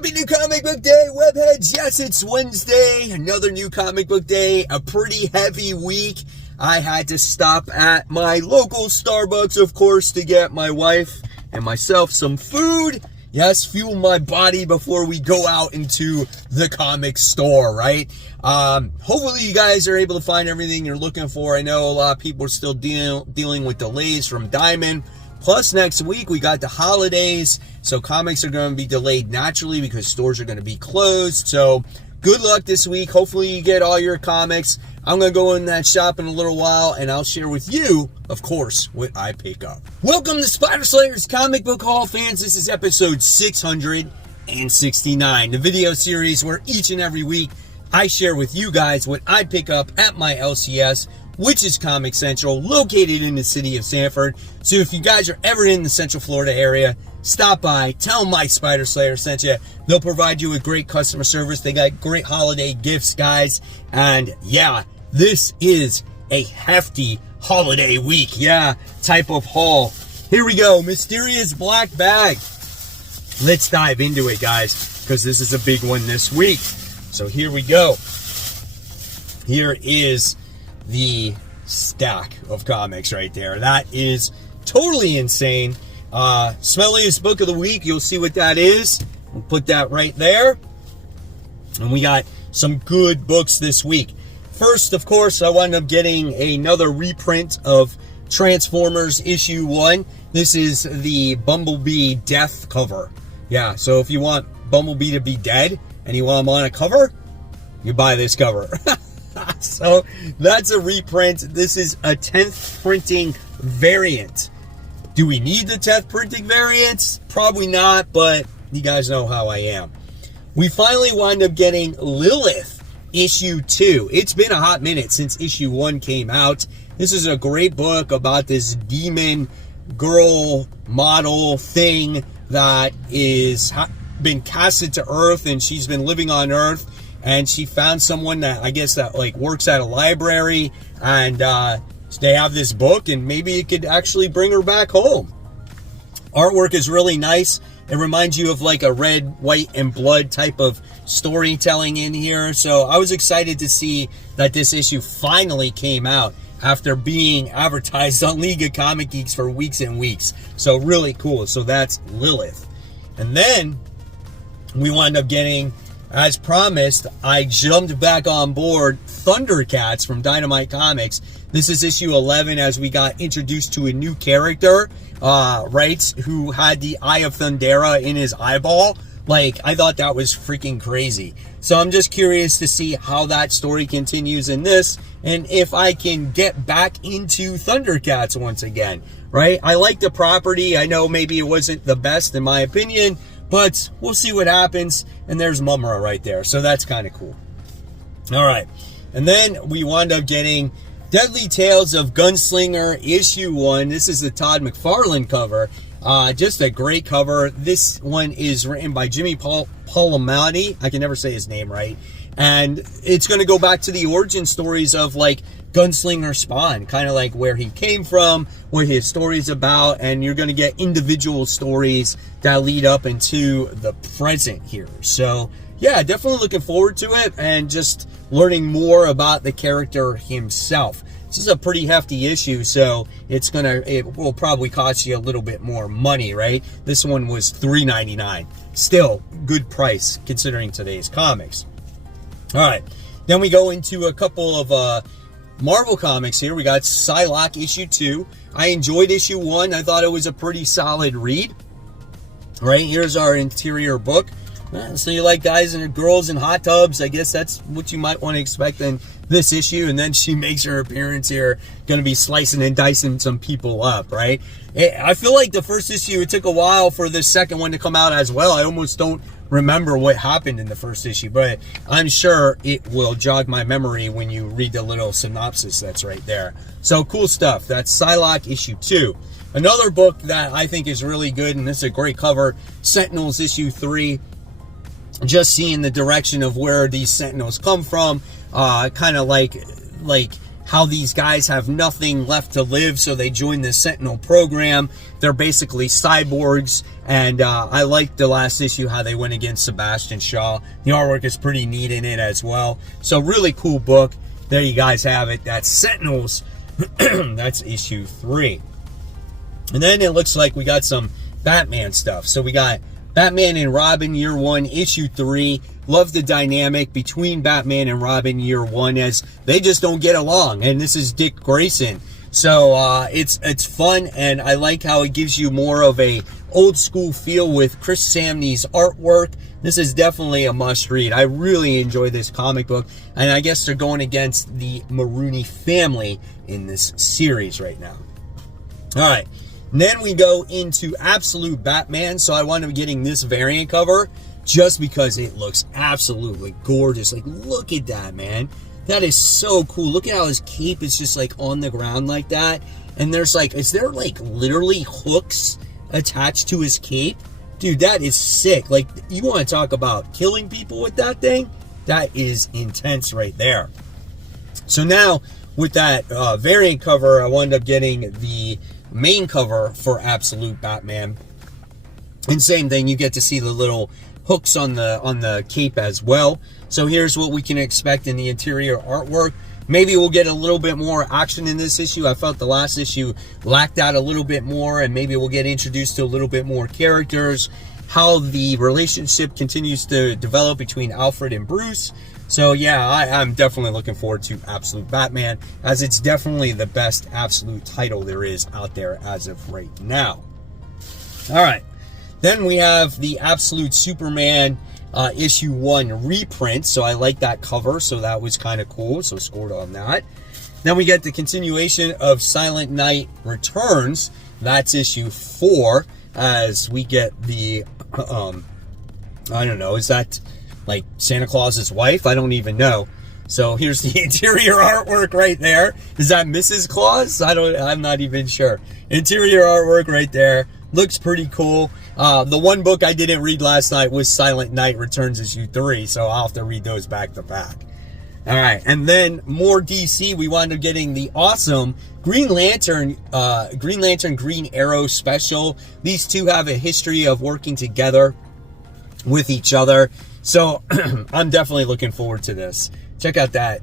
Happy new comic book day, webheads. Yes, it's Wednesday, another new comic book day, a pretty heavy week. I had to stop at my local Starbucks, of course, to get my wife and myself some food. Yes, fuel my body before we go out into the comic store, right? Hopefully you guys are able to find everything you're looking for. I know a lot of people are still dealing with delays from Diamond. Plus, next week, we got the holidays, so comics are going to be delayed naturally because stores are going to be closed. So, good luck this week. Hopefully, you get all your comics. I'm going to go in that shop in a little while, and I'll share with you, of course, what I pick up. Welcome to Spider Slayer's Comic Book Haul, fans. This is episode 669, the video series where each and every week, I share with you guys what I pick up at my LCS, which is Comic Central, located in the city of Sanford. So if you guys are ever in the Central Florida area, stop by, tell them my Spider Slayer sent you. They'll provide you with great customer service. They got great holiday gifts, guys. And yeah, this is a hefty holiday week. Yeah, type of haul. Here we go, Mysterious Black Bag. Let's dive into it, guys, because this is a big one this week. So here we go. Here is the stack of comics right there. That is totally insane. Smelliest book of the week. You'll see what that is. We'll put that right there. And we got some good books this week. First, of course, I wound up getting another reprint of Transformers issue 1. This is the Bumblebee death cover. Yeah, so if you want Bumblebee to be dead and you want him on a cover, you buy this cover. So that's a reprint. This is a 10th printing variant. Do we need the 10th printing variants? Probably not, but you guys know how I am. We finally wind up getting Lilith issue 2. It's been a hot minute since issue 1 came out. This is a great book about this demon girl model thing that is been casted to Earth, and she's been living on Earth. And she found someone that I guess that like works at a library, and they have this book, and maybe it could actually bring her back home. Artwork is really nice. It reminds you of like a red, white, and blood type of storytelling in here. So I was excited to see that this issue finally came out after being advertised on League of Comic Geeks for weeks and weeks. So really cool. So that's Lilith. And then we wound up getting, as promised, I jumped back on board Thundercats from Dynamite Comics. This is issue 11 as we got introduced to a new character, right, who had the Eye of Thundera in his eyeball. Like, I thought that was freaking crazy. So I'm just curious to see how that story continues in this, and if I can get back into Thundercats once again, right? I like the property. I know maybe it wasn't the best in my opinion, but we'll see what happens. And there's Mumra right there. So that's kind of cool. All right. And then we wound up getting Deadly Tales of Gunslinger issue 1. This is the Todd McFarlane cover. Just a great cover. This one is written by Jimmy Palmiotti. I can never say his name right. And it's going to go back to the origin stories of like Gunslinger Spawn, kind of like where he came from, what his story's about, and you're going to get individual stories that lead up into the present here. So yeah, definitely looking forward to it and just learning more about the character himself. This is a pretty hefty issue, so it will probably cost you a little bit more money, right? This one was $3.99. Still, good price considering today's comics. All right, then we go into a couple of Marvel comics here. We got Psylocke issue 2. I enjoyed issue 1. I thought it was a pretty solid read. Right, here's our interior book. So you like guys and girls in hot tubs. I guess that's what you might want to expect in this issue. And then she makes her appearance here, going to be slicing and dicing some people up, right? I feel like the first issue, it took a while for the second one to come out as well. I almost don't remember what happened in the first issue, but I'm sure it will jog my memory when you read the little synopsis that's right there. So cool stuff. That's Psylocke issue 2. Another book that I think is really good, and this is a great cover, Sentinels issue 3. Just seeing the direction of where these Sentinels come from, kind of like how these guys have nothing left to live, so they join the Sentinel program. They're basically cyborgs, and I like the last issue, how they went against Sebastian Shaw. The artwork is pretty neat in it as well. So really cool book. There you guys have it. That's Sentinels. That's issue 3. And then it looks like we got some Batman stuff. So we got Batman and Robin Year 1, issue 3. Love the dynamic between Batman and Robin Year 1, as they just don't get along. And this is Dick Grayson. So it's fun, and I like how it gives you more of a old school feel with Chris Samney's artwork. This is definitely a must read. I really enjoy this comic book, and I guess they're going against the Maroney family in this series right now. All right. And then we go into Absolute Batman. So I wound up getting this variant cover just because it looks absolutely gorgeous. Like, look at that, man. That is so cool. Look at how his cape is just like on the ground like that. And there's like, is there like literally hooks attached to his cape? Dude, that is sick. Like, you want to talk about killing people with that thing? That is intense right there. So now with that variant cover, I wound up getting the main cover for Absolute Batman, and same thing, you get to see the little hooks on the cape as well. So here's what we can expect in the interior artwork. Maybe we'll get a little bit more action in this issue. I felt the last issue lacked out a little bit more, and maybe we'll get introduced to a little bit more characters, how the relationship continues to develop between Alfred and Bruce. So yeah, I'm definitely looking forward to Absolute Batman, as it's definitely the best Absolute title there is out there as of right now. All right, then we have the Absolute Superman issue 1 reprint. So I like that cover, so that was kind of cool. So scored on that. Then we get the continuation of Silent Night Returns. That's issue 4, as we get the I don't know, is that like Santa Claus's wife? I don't even know. So here's the interior artwork right there. Is that Mrs. Claus? I'm not even sure. Interior artwork right there. Looks pretty cool. The one book I didn't read last night was Silent Night Returns issue 3, so I'll have to read those back to back. All right, and then more DC. We wound up getting the awesome Green Lantern Green Arrow special. These two have a history of working together with each other. So I'm definitely looking forward to this. Check out that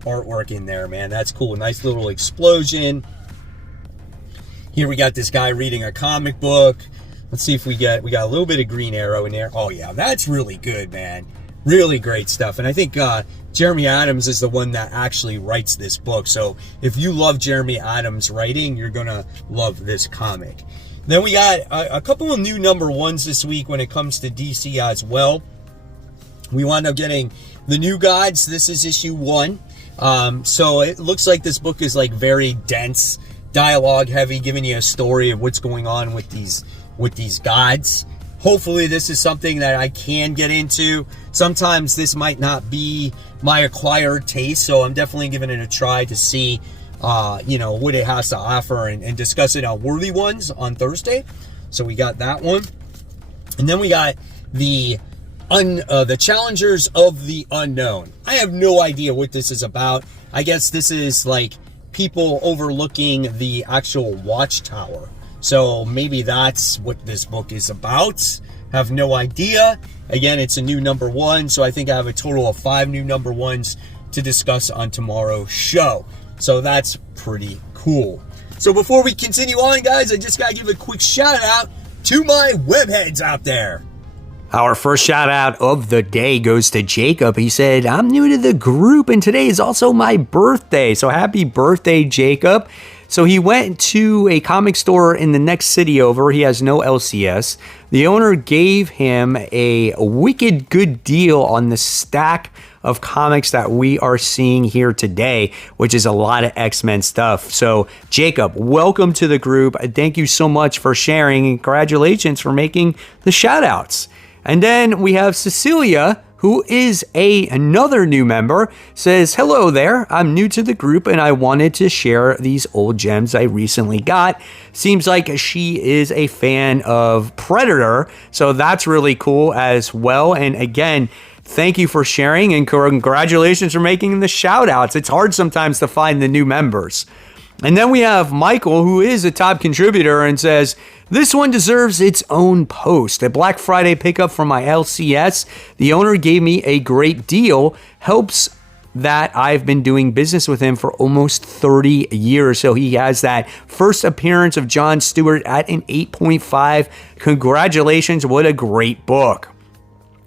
artwork in there, man. That's cool. Nice little explosion. Here we got this guy reading a comic book. Let's see if we got a little bit of Green Arrow in there. Oh yeah, that's really good, man. Really great stuff. And I think Jeremy Adams is the one that actually writes this book. So if you love Jeremy Adams writing, you're gonna love this comic. Then we got a couple of new number 1s this week when it comes to DC as well. We wound up getting The New Gods. This is issue 1. So it looks like this book is like very dense, dialogue heavy, giving you a story of what's going on with these gods. Hopefully this is something that I can get into. Sometimes this might not be my acquired taste, so I'm definitely giving it a try to see what it has to offer, and discuss it on Worthy Ones on Thursday. So we got that one. And then we got the Challengers of the Unknown. I have no idea what this is about. I guess this is like people overlooking the actual watchtower. So maybe that's what this book is about. Have no idea. Again, it's a new number 1, so I think I have a total of 5 new number 1s to discuss on tomorrow's show. So that's pretty cool. So before we continue on, guys, I just got to give a quick shout out to my webheads out there. Our first shout out of the day goes to Jacob. He said, I'm new to the group and today is also my birthday. So happy birthday, Jacob. So he went to a comic store in the next city over. He has no LCS. The owner gave him a wicked good deal on the stack of comics that we are seeing here today, which is a lot of X-Men stuff. So Jacob, welcome to the group. Thank you so much for sharing, and congratulations for making the shout outs. And then we have Cecilia, who is another new member, says, hello there, I'm new to the group and I wanted to share these old gems I recently got. Seems like she is a fan of Predator, so that's really cool as well. And again, Thank you for sharing, and congratulations for making the shout outs. It's hard sometimes to find the new members. And then we have Michael, who is a top contributor, and says, this one deserves its own post. A Black Friday pickup from my LCS. The owner gave me a great deal. Helps that I've been doing business with him for almost 30 years. So he has that first appearance of Jon Stewart at an 8.5. Congratulations. What a great book.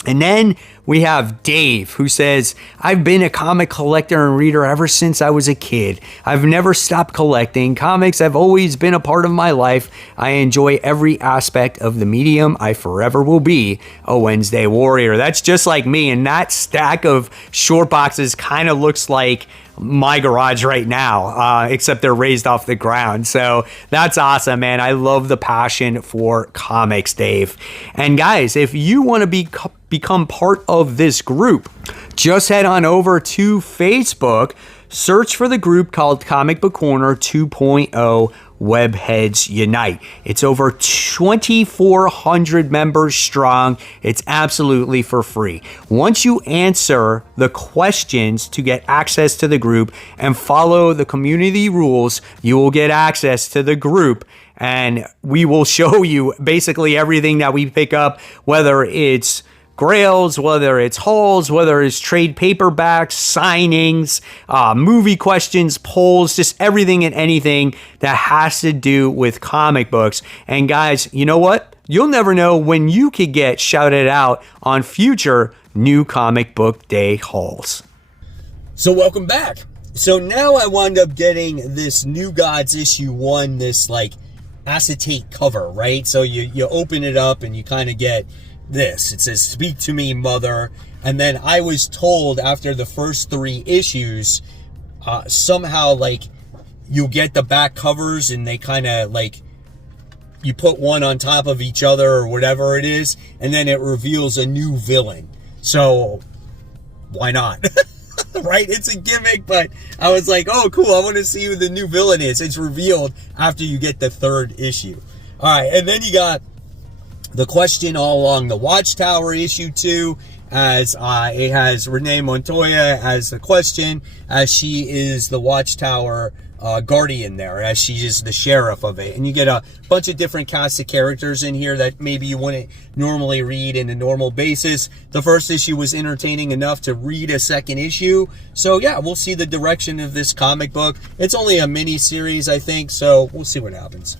And then we have Dave, who says, I've been a comic collector and reader ever since I was a kid. I've never stopped collecting. Comics have always been a part of my life. I enjoy every aspect of the medium. I forever will be a Wednesday warrior. That's just like me. And that stack of short boxes kind of looks like my garage right now, except they're raised off the ground. So that's awesome, man. I love the passion for comics, Dave. And guys, if you want to become part of this group, just head on over to Facebook, search for the group called Comic Book Corner 2.0 Webheads Unite. It's over 2,400 members strong. It's absolutely for free. Once you answer the questions to get access to the group and follow the community rules, you will get access to the group. And we will show you basically everything that we pick up, whether it's grails, whether it's hauls, whether it's trade paperbacks, signings, movie questions, polls, just everything and anything that has to do with comic books. And guys, you know what? You'll never know when you could get shouted out on future New Comic Book Day hauls. So welcome back. So now I wound up getting this New Gods issue 1, this like acetate cover, right? So you open it up and you kind of get this. It says, speak to me, mother. And then I was told after the first 3 issues, somehow like you'll get the back covers and they kind of like, you put one on top of each other or whatever it is, and then it reveals a new villain. So why not? Right? It's a gimmick, but I was like, oh, cool. I want to see who the new villain is. It's revealed after you get the 3rd issue. All right. And then you got the question all along the Watchtower issue 2, as it has Renee Montoya as the question, as she is the Watchtower guardian there, as she is the sheriff of it. And you get a bunch of different cast of characters in here that maybe you wouldn't normally read in a normal basis. The first issue was entertaining enough to read a second issue. So yeah, we'll see the direction of this comic book. It's only a mini series, I think, so we'll see what happens.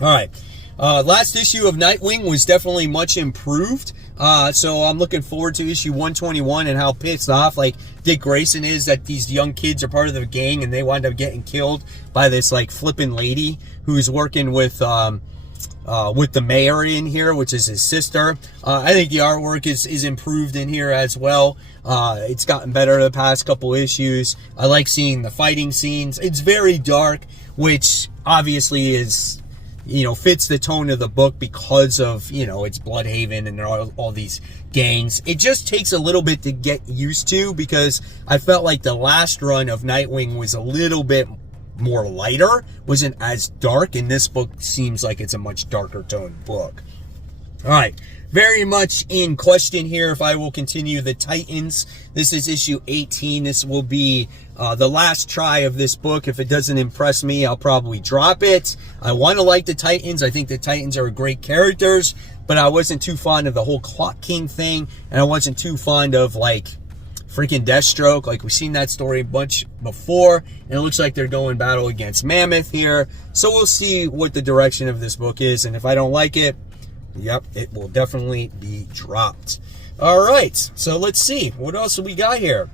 All right. Last issue of Nightwing was definitely much improved. So I'm looking forward to issue 121 and how pissed off like Dick Grayson is that these young kids are part of the gang and they wind up getting killed by this like flippin' lady who's working with the mayor in here, which is his sister. I think the artwork is improved in here as well. It's gotten better the past couple issues. I like seeing the fighting scenes. It's very dark, which obviously is, you know, fits the tone of the book because of, you know, it's Bloodhaven and all these gangs. It just takes a little bit to get used to because I felt like the last run of Nightwing was a little bit more lighter, wasn't as dark, and this book seems like it's a much darker toned book. All right, very much in question here if I will continue the Titans. This is issue 18. This will be the last try of this book. If it doesn't impress me, I'll probably drop it. I want to like the Titans. I think the Titans are great characters, but I wasn't too fond of the whole Clock King thing, and I wasn't too fond of like freaking Deathstroke. Like, we've seen that story a bunch before, and it looks like they're going battle against Mammoth here. So we'll see what the direction of this book is, and if I don't like it, yep, it will definitely be dropped. All right, so let's see. What else have we got here?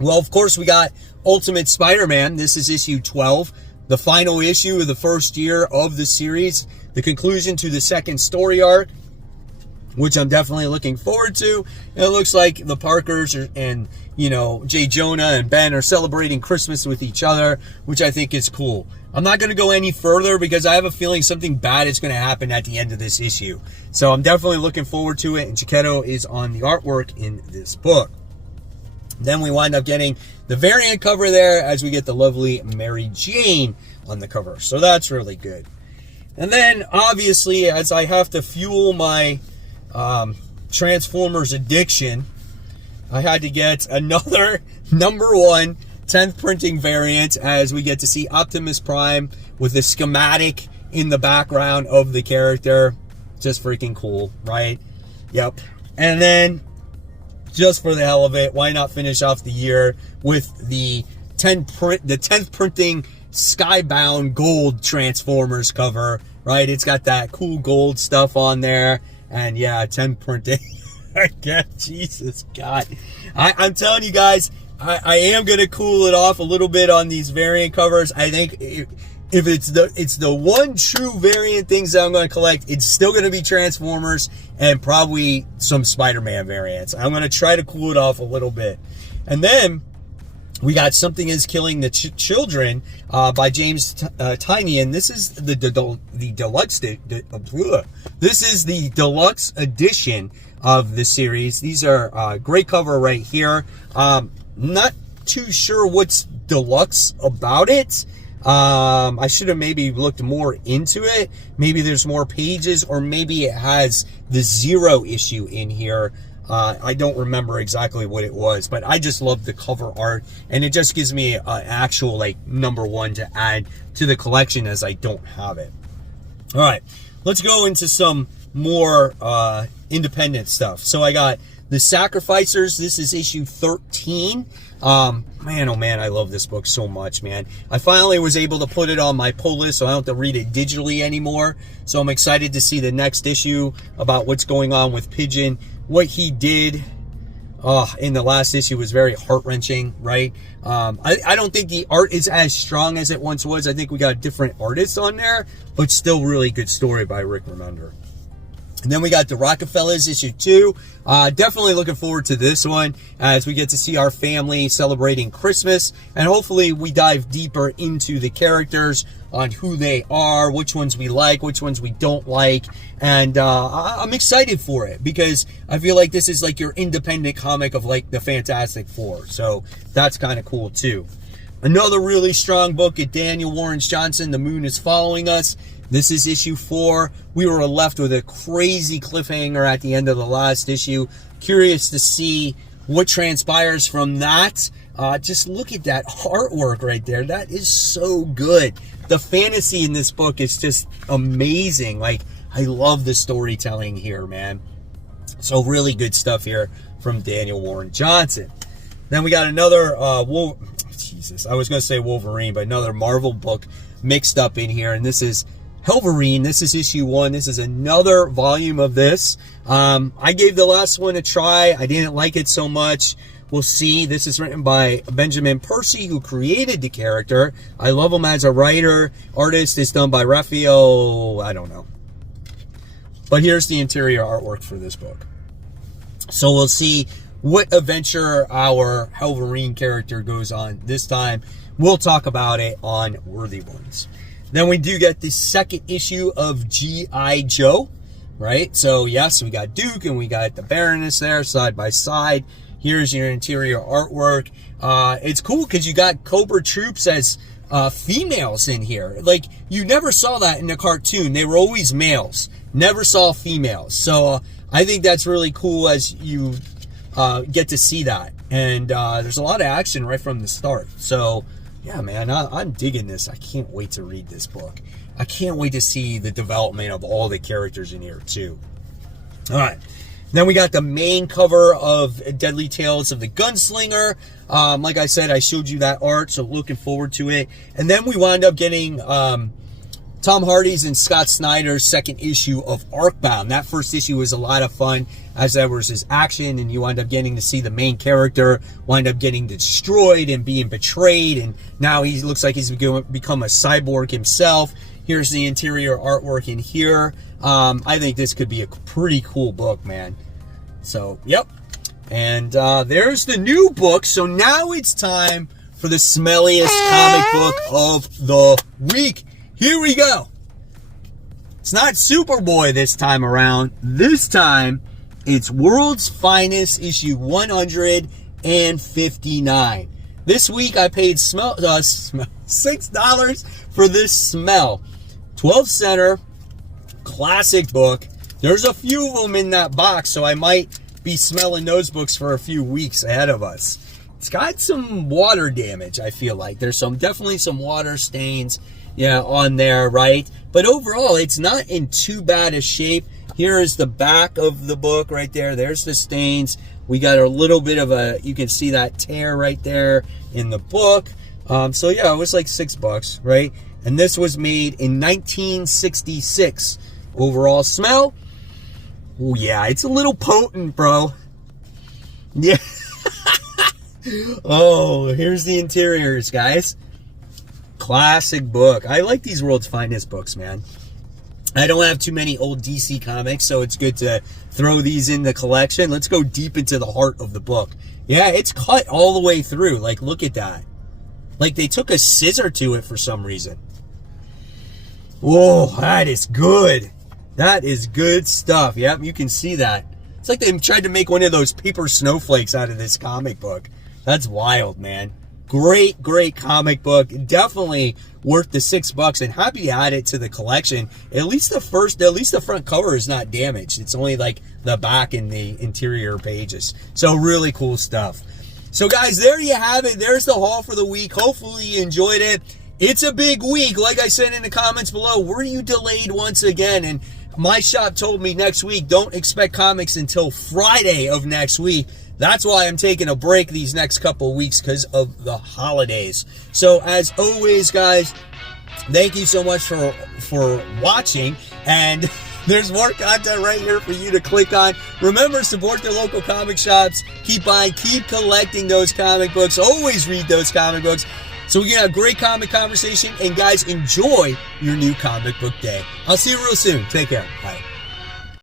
Well, of course, we got Ultimate Spider-Man. This is issue 12, the final issue of the first year of the series, the conclusion to the second story arc, which I'm definitely looking forward to. And it looks like the Parkers and, you know, J. Jonah and Ben are celebrating Christmas with each other, which I think is cool. I'm not going to go any further because I have a feeling something bad is going to happen at the end of this issue. So I'm definitely looking forward to it, and Chiquetto is on the artwork in this book. Then we wind up getting the variant cover there as we get the lovely Mary Jane on the cover. So that's really good. And then, obviously, as I have to fuel my Transformers addiction, I had to get another #1 10th printing variant as we get to see Optimus Prime with the schematic in the background of the character. Just freaking cool, right? Yep. And then, just for the hell of it, why not finish off the year with the 10th printing Skybound Gold Transformers cover, right? It's got that cool gold stuff on there. And yeah, 10 printing. Again, Jesus God. I'm telling you guys, I am going to cool it off a little bit on these variant covers. I think if it's the one true variant things that I'm going to collect, it's still going to be Transformers and probably some Spider-Man variants. I'm going to try to cool it off a little bit. And then we got Something Is Killing the Children by James Tynion. This is the deluxe. This is the deluxe edition of the series. These are great cover right here. Not too sure what's deluxe about it. I should have maybe looked more into it. Maybe there's more pages, or maybe it has the 0 issue in here. I don't remember exactly what it was, but I just love the cover art, and it just gives me an actual like #1 to add to the collection, as I don't have it. All right, let's go into some more independent stuff. So I got The Sacrificers. This is issue 13. Man, oh man, I love this book so much, man. I finally was able to put it on my pull list, so I don't have to read it digitally anymore. So I'm excited to see the next issue about what's going on with Pigeon. What he did in the last issue was very heart-wrenching, right? I don't think the art is as strong as it once was. I think we got different artists on there, but still really good story by Rick Remender. And then we got The Rockefellers, issue 2. Definitely looking forward to this one as we get to see our family celebrating Christmas. And hopefully we dive deeper into the characters on who they are, which ones we like, which ones we don't like. And I'm excited for it because I feel like this is like your independent comic of like the Fantastic Four. So that's kind of cool too. Another really strong book at Daniel Warren Johnson, The Moon is Following Us. This is issue 4. We were left with a crazy cliffhanger at the end of the last issue. Curious to see what transpires from that. Just look at that artwork right there. That is so good. The fantasy in this book is just amazing. Like, I love the storytelling here, man. So really good stuff here from Daniel Warren Johnson. Then we got another, Jesus, I was going to say Wolverine, but another Marvel book mixed up in here. And this is Wolverine. This is issue 1. This is another volume of this. I gave the last one a try. I didn't like it so much. We'll see. This is written by Benjamin Percy, who created the character. I love him as a writer. Artist is done by Raphael, I don't know. But here's the interior artwork for this book. So we'll see what adventure our Wolverine character goes on this time. We'll talk about it on Worthy Ones. Then we do get the second issue of G.I. Joe, right? So yes, we got Duke and we got the Baroness there side by side. Here's your interior artwork. It's cool because you got Cobra Troops as females in here. Like, you never saw that in the cartoon. They were always males. Never saw females. So I think that's really cool as you get to see that. And there's a lot of action right from the start. So yeah, man, I'm digging this. I can't wait to read this book. I can't wait to see the development of all the characters in here, too. All right. Then we got the main cover of Deadly Tales of the Gunslinger. Like I said, I showed you that art, so looking forward to it. And then we wound up getting Tom Hardy's and Scott Snyder's second issue of Arcbound. That first issue was a lot of fun as there was his action, and you wind up getting to see the main character wind up getting destroyed and being betrayed, and now he looks like he's become a cyborg himself. Here's the interior artwork in here. I think this could be a pretty cool book, man. So, yep. And there's the new book. So now it's time for the smelliest comic book of the week. Here we go. It's not Superboy this time around. This time, it's World's Finest, issue 159. This week, I paid $6 for this Smell. 12 center, classic book. There's a few of them in that box, so I might be smelling those books for a few weeks ahead of us. It's got some water damage, I feel like. There's definitely some water stains, yeah, on there, right? But overall, it's not in too bad a shape. Here is the back of the book right there. There's the stains. We got a little bit of you can see that tear right there in the book. So yeah, it was like $6, right? And this was made in 1966. Overall smell, oh yeah, it's a little potent, bro. Yeah. Oh, here's the interiors, guys. Classic book. I like these World's Finest books, man. I don't have too many old DC comics, so it's good to throw these in the collection. Let's go deep into the heart of the book. Yeah, it's cut all the way through. Like, look at that. Like, they took a scissor to it for some reason. Whoa, that is good. That is good stuff. Yep, you can see that. It's like they tried to make one of those paper snowflakes out of this comic book. That's wild, man. Great, great comic book. Definitely worth the $6 and happy to add it to the collection. At least the front cover is not damaged. It's only like the back and the interior pages. So really cool stuff. So guys, there you have it. There's the haul for the week. Hopefully you enjoyed it. It's a big week. Like I said in the comments below, were you delayed once again? And my shop told me next week, don't expect comics until Friday of next week. That's why I'm taking a break these next couple of weeks, because of the holidays. So as always, guys, thank you so much for watching. And there's more content right here for you to click on. Remember, support the local comic shops. Keep buying, keep collecting those comic books. Always read those comic books. So we can have a great comic conversation. And guys, enjoy your new comic book day. I'll see you real soon. Take care. Bye.